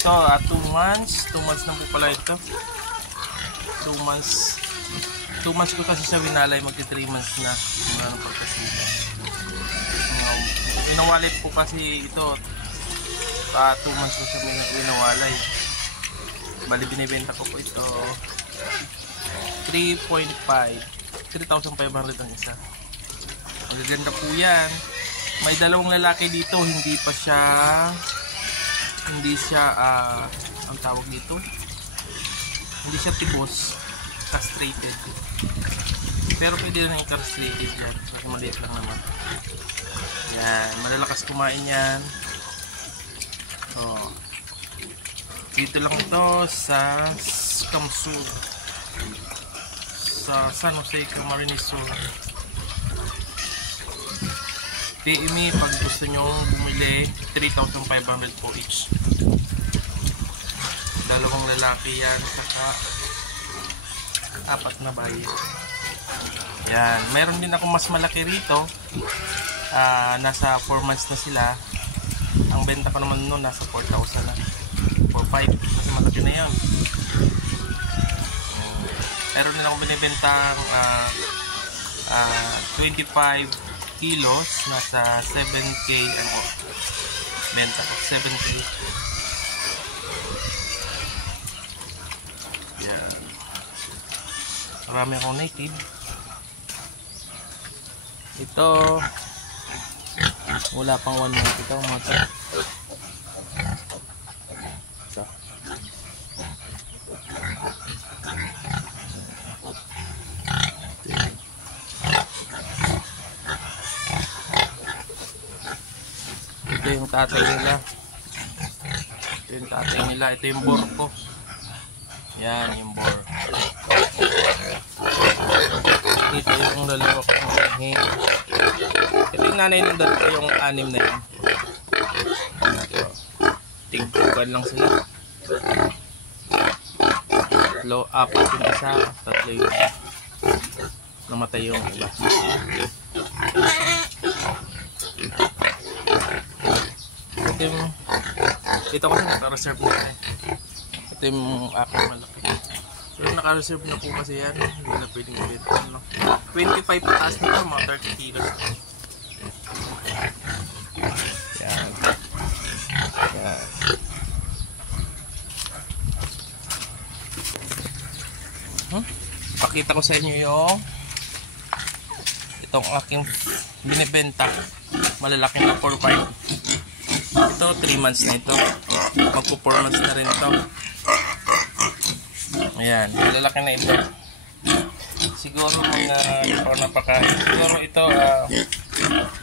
Ito, 2 months. 2 months na po pala ito. 2 months. 2 months ko kasi siya winalay. Magti 3 months na. Mula ng pagkasila. Winawalit po kasi ito. 2 months ko siya winawalay. Bali, binibenta ko po ito. 3.5. 3,500 ang isa. Ang ganda po yan. May dalawang lalaki dito. Hindi siya ang tawag dito, hindi siya tibos, castrated, pero pwede rin yung castrated yan kasi maliit lang naman yan, malalakas kumain yan. So dito lang ito sa Kamsur, sa San Jose Camarines Sur. PME pag gusto nyo bumili, 3,500 po each. Dalawang lalaki yan, saka 4 na bayi. Yan, meron din ako mas malaki rito. Nasa 4 months na sila. Ang benta ko naman noon nasa 4,000 na, 4,500, kasi malaki na yan. Meron din ako binibentang 25 kilos, nasa 7K ang benta ko, 7K. Yan, marami akong native. Ito wala pang 1 month ito mga to. Ito yung tatay nila. Ito yung tatay nila. Ito yung bor ko. Yan yung bor. Ito yung dalawa ko. Ito yung nanay ng dalawa, yung 6 na yan. Tingtugan lang sila. 4 yung isa, 3 yung namatay yung iba. Ito kasi naka-reserve na eh. Ito yung aking malaki. Pero naka-reserve na po kasi yan. Hindi na pwedeng ibenta, no? 25 pataas na ito, mga 30 kilos. Yan. Yan. Pakita ko sa inyo yung itong aking binibenta. Malalaki na 4-5. Ito 3 months na ito. Magpo-4 months na rin ito. Ayan, malalaki na ito. Siguro na ito napakain. Siguro ito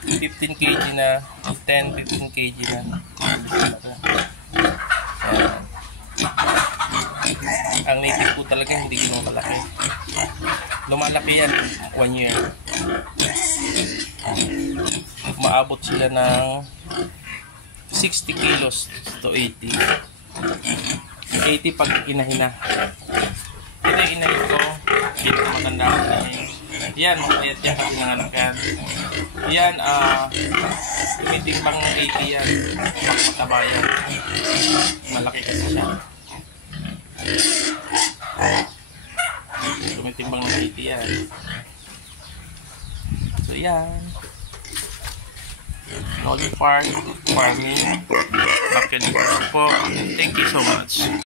15 kg na, 10-15 kg na. Ayan. Ang native po talaga hindi ganun kalaki. Lumalaki yan 1 year. Maabot sila ng 60 kilos to 80. 80 pag inahina. Ito yung inahin ko. Dito maganda ako inahin. Yan, makayat yan kasi nanganak yan. Yan, tumitimbang 80 yan. Mataba yan. Malaki kasi siya. Tumitimbang 80 yan. So yan. Nolly Farm, farming, backyard po. Thank you so much.